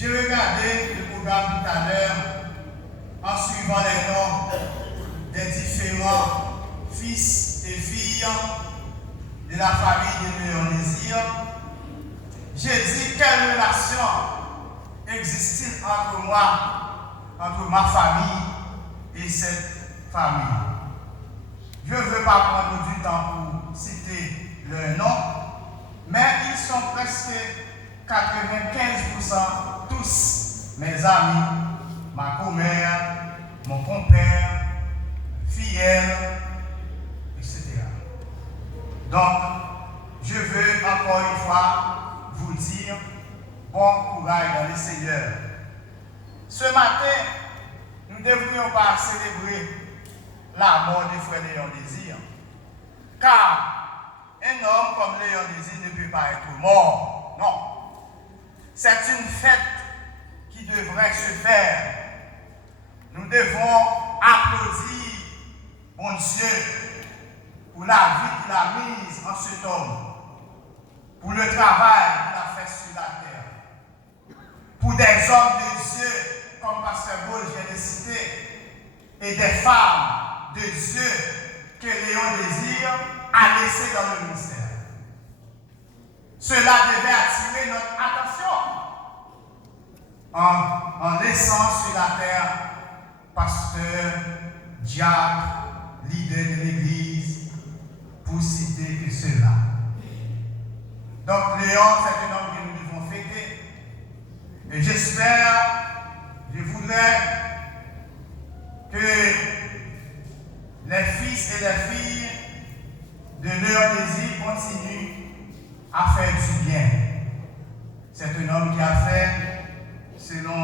J'ai regardé le programme tout à l'heure en suivant les noms des différents fils et filles de la famille de Léon Désir. J'ai dit quelle relation existe-t-il entre moi, entre ma famille et cette famille. Je ne veux pas prendre du temps pour citer leurs noms, mais ils sont presque 95% tous mes amis, ma commère, mon compère, filleule, etc. Donc, je veux encore une fois vous dire bon courage dans le Seigneur. Ce matin, nous ne devrions pas célébrer la mort de frère Léon Désir, car un homme comme Léon Désir ne peut pas être mort. Non. C'est une fête qui devrait se faire. Nous devons applaudir bon Dieu pour la vie qu'il a mise en cet homme, pour le travail qu'il a fait sur la terre, pour des hommes de Dieu comme Pasteur Paul vient de citer, et des femmes de Dieu que Léon Désir a laissées dans le ministère. Cela devait attirer notre attention en laissant sur la terre pasteur, diacre, leader de l'Église, pour citer que cela. Donc Léon, c'est un homme que nous devons fêter. Et j'espère, je voudrais que les fils et les filles de Léon Désir continuent à faire du bien. C'est un homme qui a fait, selon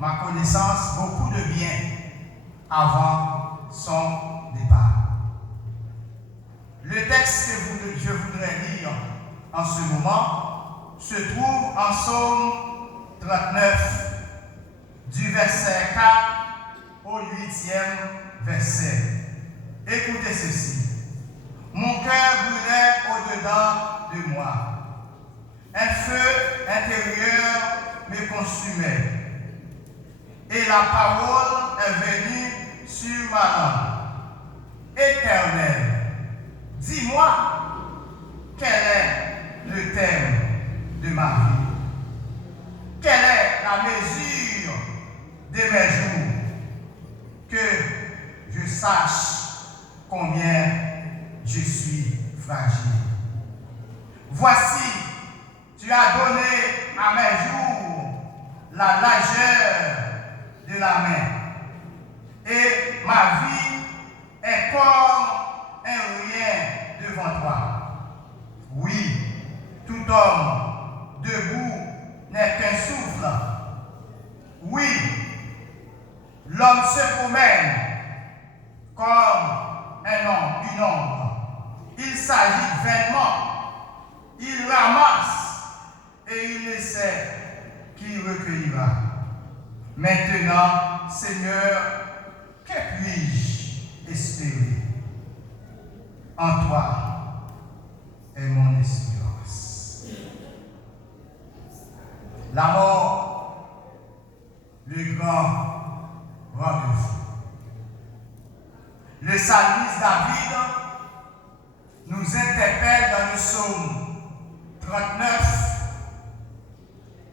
ma connaissance, beaucoup de bien avant son départ. Le texte que je voudrais lire en ce moment se trouve en Psaume 39, du verset 4 au 8e verset. Écoutez ceci. Mon cœur brûlait au-dedans de moi. Un feu intérieur me consumait. Et la parole est venue sur ma langue. Éternel, dis-moi, quel est le thème de ma vie? Quelle est la mesure de mes jours? Que je sache combien je suis fragile. Voici, tu as donné à mes jours la largeur de la main, et ma vie est comme un rien devant toi. Oui, tout homme debout n'est qu'un souffle. Oui, l'homme se promène comme une ombre. Il s'agite vainement, il ramasse et il essaie qu'il recueillera. Maintenant, Seigneur, que puis-je espérer? En toi est mon espérance. La mort, le grand rendez-vous. Le psalmiste David nous interpelle dans le psaume 39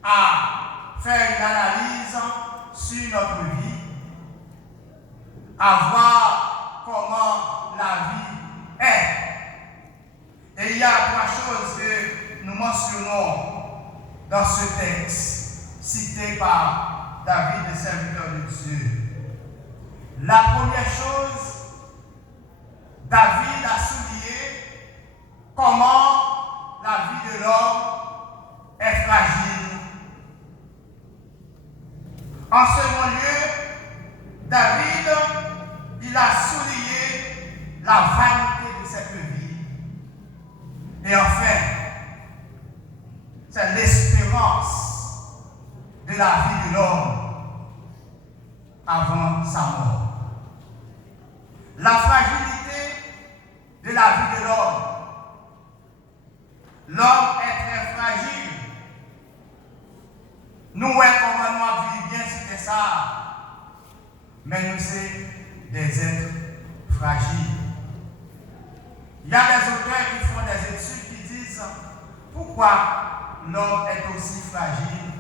à faire une analyse sur notre vie, à voir comment la vie est. Et il y a trois choses que nous mentionnons dans ce texte cité par David, le serviteur de Dieu. La première chose, David a souligné comment la vie de l'homme est fragile. En second lieu, David, il a souligné la vanité de cette vie. Et enfin, c'est l'espérance de la vie de l'homme avant sa mort. La fragilité de la vie de l'homme. L'homme est très fragile. Nous voyons comment mais nous sommes des êtres fragiles. Il y a des auteurs qui font des études qui disent pourquoi l'homme est aussi fragile.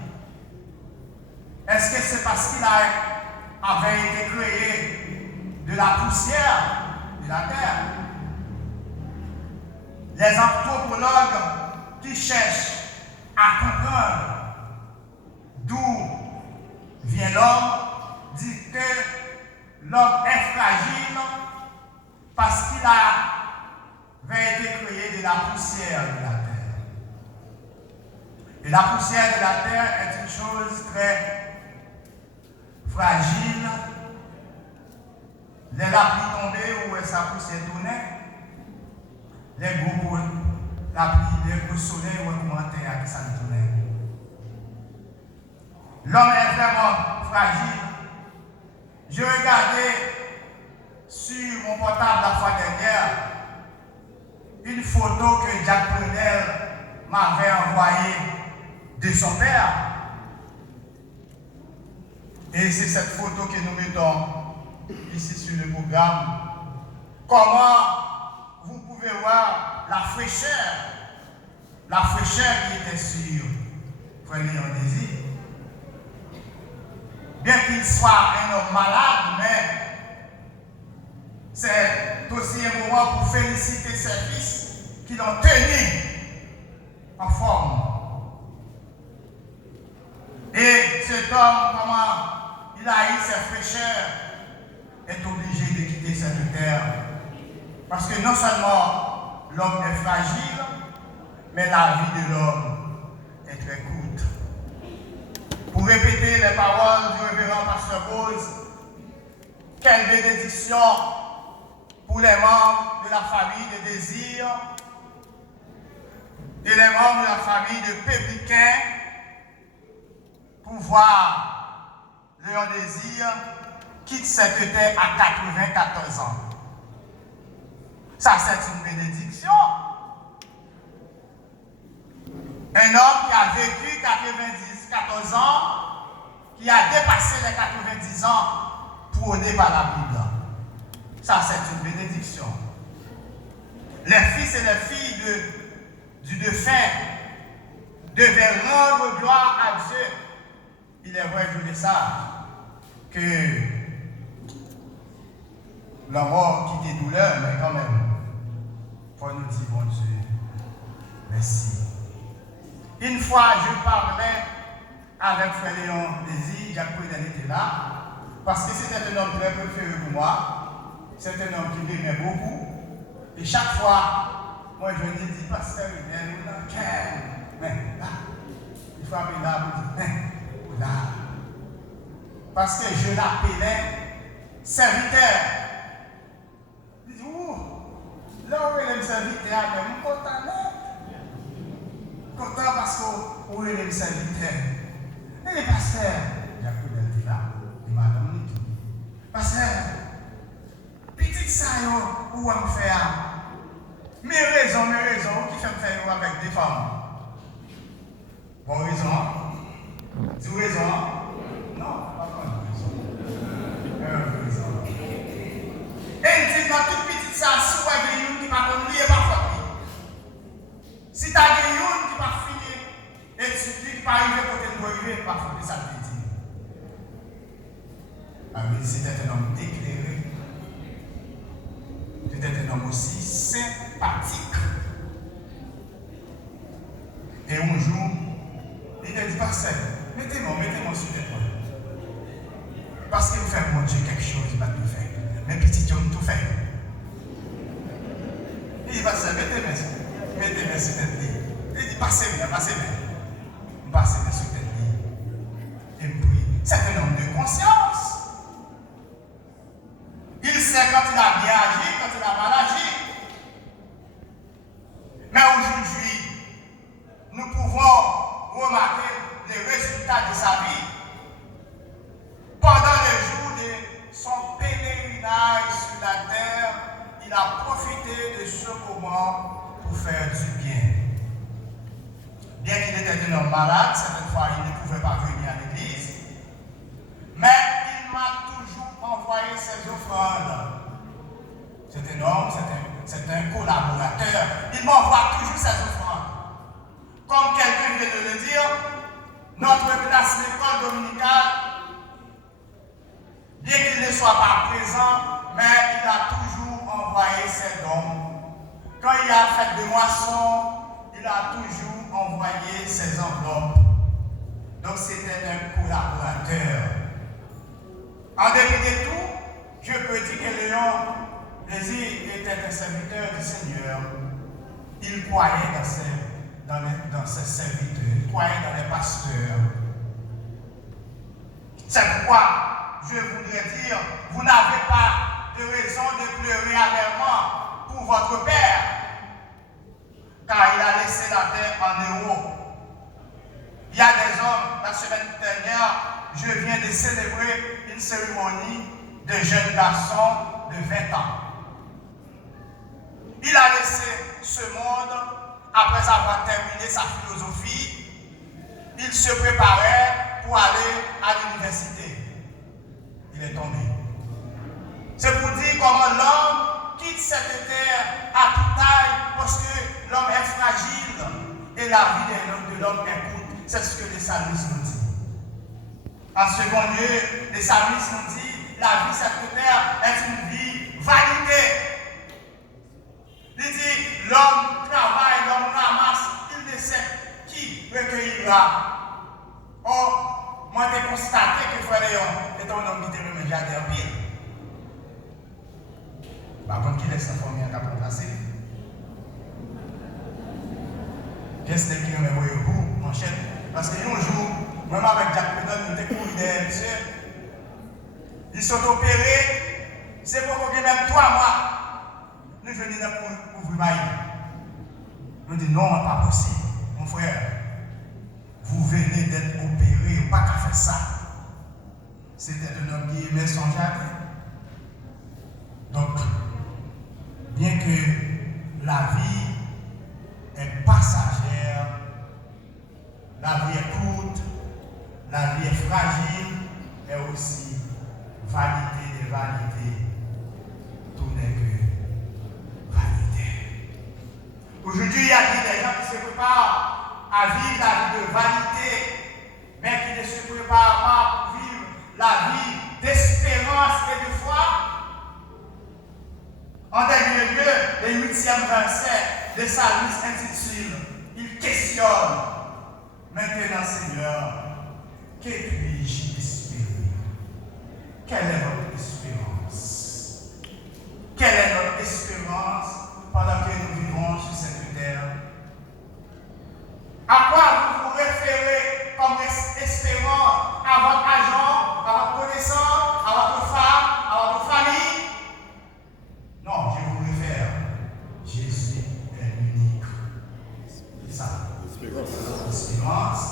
Est-ce que c'est parce qu'il avait été créé de la poussière de la terre? Les anthropologues qui cherchent à comprendre d'où vient l'homme disent que l'homme est fragile parce qu'il avait été créé de la poussière de la terre. Et la poussière de la terre est une chose très fragile. Les la pluie tombée ou sa poussière tournée, les gros la pluie, les gros soleil ou commentaire à qui ça tournait. L'homme est vraiment fragile. Je regardais sur mon portable la fois dernière une photo que Jack Brunel m'avait envoyée de son père. Et c'est cette photo que nous mettons ici sur le programme. Comment vous pouvez voir la fraîcheur qui était sur Frère Léon Désir. Bien qu'il soit un homme malade, mais c'est aussi un moment pour féliciter ses fils qui l'ont tenu en forme. Et cet homme, comment il a eu sa fraîcheur, est obligé de quitter cette terre. Parce que non seulement l'homme est fragile, mais la vie de l'homme est très courte. Pour répéter les paroles du révérend Pasteur Rose, quelle bénédiction pour les membres de la famille de Désir et les membres de la famille de Pébriquin pour voir Léon Désir quitte cette terre à 94 ans. Ça, c'est une bénédiction. Un homme qui a vécu 14 ans, qui a dépassé les 90 ans, prôné par la Bible. Ça, c'est une bénédiction. Les fils et les filles du défunt devaient rendre gloire à Dieu. Il est vrai, je le sais, que la mort qui était douleur, mais quand même, il faut nous dire, bon Dieu, merci. Une fois, je parlais avec Frère Léon Désir, Jacques Brunel était là, parce que c'était un homme très préféré pour moi. C'est un homme qui m'aimait beaucoup. Et chaque fois, moi je lui dis, Pasteur, il est là, mais là, il faut appeler là, là. Parce que je l'appelais serviteur. Il dit, là où il est le serviteur, mais je suis content. Content parce qu'on est le serviteur. Et les pasteurs, Jacques Brunel était là, et madame Nito. Pasteur, petite ça, où on fait mes raisons, qui fait faire avec des femmes. Bon raison? Du raison? Non, pas bonne raison. Et il dit dans toute petite ça, si vous avez une qui va conduire, pas faute. Si tu as une qui va finir, et tu dis qui va arriver côté de arriver, pas faute, ça te dit. Ah oui, c'était un homme éclairé. C'était un homme aussi sympathique. Et un jour, il a dit, Pasteur, mettez-moi sur les points. Parce qu'il fait mon Dieu quelque chose, il va tout faire. Mais petit homme tout fait. Il dit, Pasteur, mettez-moi sur cette ligne. Il dit, passez bien. Passez bien sur cette ligne. Et puis, c'est un homme de conscience. Il sait quand il a bien agi, quand il a mal agi. Mais aujourd'hui, nous pouvons remarquer les résultats de sa vie. Pendant les jours de son pèlerinage sur la terre, il a profité de ce moment pour faire du bien. Bien qu'il était un homme malade, certaines fois il ne pouvait pas venir à l'église, mais il m'a toujours un homme, c'est un collaborateur. Il m'envoie toujours ses offrandes. Comme quelqu'un vient de le dire, notre classe d'école dominicale, bien qu'il ne soit pas présent, mais il a toujours envoyé ses dons. Quand il a fait de moissons, il a toujours envoyé ses enveloppes. Donc c'était un collaborateur. En dépit de tout, je peux dire que Léon Désir était un serviteur du Seigneur. Il croyait dans ses serviteurs, il croyait dans les pasteurs. C'est pourquoi je voudrais dire, vous n'avez pas de raison de pleurer amèrement pour votre Père, car il a laissé la terre en héros. Il y a des hommes, la semaine dernière, je viens de célébrer une cérémonie de jeunes garçons de 20 ans. Il a laissé ce monde après avoir terminé sa philosophie. Il se préparait pour aller à l'université. Il est tombé. C'est pour dire comment l'homme quitte cette terre à toute taille parce que l'homme est fragile et la vie de l'homme est courte. C'est ce que les psalmistes nous disent. En second lieu, les psalmistes nous disent la vie sur cette terre est une vie vanité. Il dit l'homme travaille, l'homme ramasse, il ne sait qui recueillera. Or, moi j'ai constaté que Frère Léon est un homme qui était remis jardin en pile. Par contre, qui laisse sa famille à remplacer? Qu'est-ce qui remet vous, mon chef? Parce que un jour, même avec Jacques Pedon, nous étions couru derrière monsieur. Ils sont opérés, c'est pour que même 3 mois, nous venons pour ouvrir maille. Nous disons non, pas possible. Mon frère, vous venez d'être opéré, pas qu'à faire ça. C'était un homme qui aimait son jardin. Donc, bien que la vie est passagère, la vie est courte, la vie est fragile, mais aussi vanité des vanités, tout n'est que vanité. Aujourd'hui, il y a des gens qui se préparent à vivre la vie de vanité, mais qui ne se préparent pas pour vivre la vie d'espérance et de foi. En dernier lieu, le 8e verset de Psalmiste intitule, il questionne, maintenant Seigneur, que puis-je espérer? Quelle est votre espérance? Quelle est notre espérance pendant que nous vivons sur cette terre? À quoi vous vous référez comme espérance? À votre argent, à votre connaissance, à votre femme, à votre famille? Non, je vous réfère. Jésus est l'unique. C'est ça. L'espérance,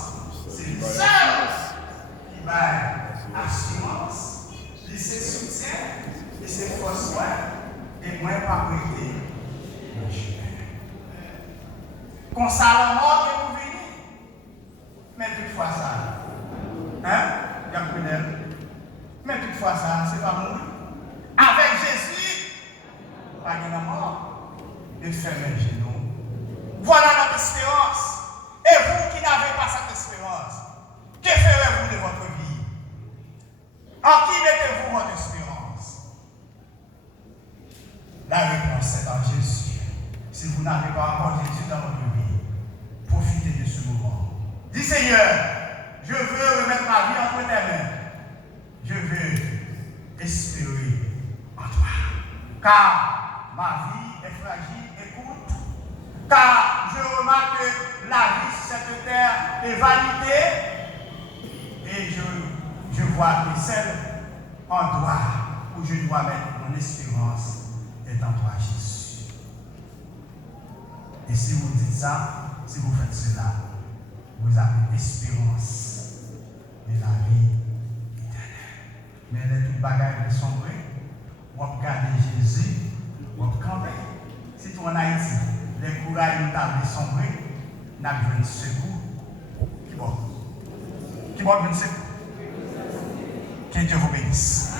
c'est le seul qui va assurance, qui se soutient, et se force et moins pas prêter. Qu'on Salomon est pour venir. Mais toutefois ça, hein, Gabriel, mais toutefois ça, c'est pas mourir. Avec Jésus, pas de la mort, de fermer les genoux. Voilà notre espérance. Et vous qui n'avez pas cette espérance, que ferez-vous de votre vie? En qui mettez-vous votre espérance? La réponse est en Jésus. Si vous n'avez pas encore Jésus dans votre vie, profitez de ce moment. Dis Seigneur, je veux remettre ma vie entre tes mains. Je veux espérer en toi. Car ma vie est fragile et courte. Car je remarque que la vie sur cette terre est vanité. Et je vois que celle en toi où je dois mettre mon espérance est en toi, Jésus. Et si vous dites ça, si vous faites cela, vous avez espérance de la vie éternelle. Mais les toutes bagailles de sombrer, vous regardez Jésus, vous campez. Si tu en Haïti, les courages nous t'ont sombrer, nous avons besoin de secours. Qui bon? Qui bon besoin de secours? Que Dieu vous bénisse.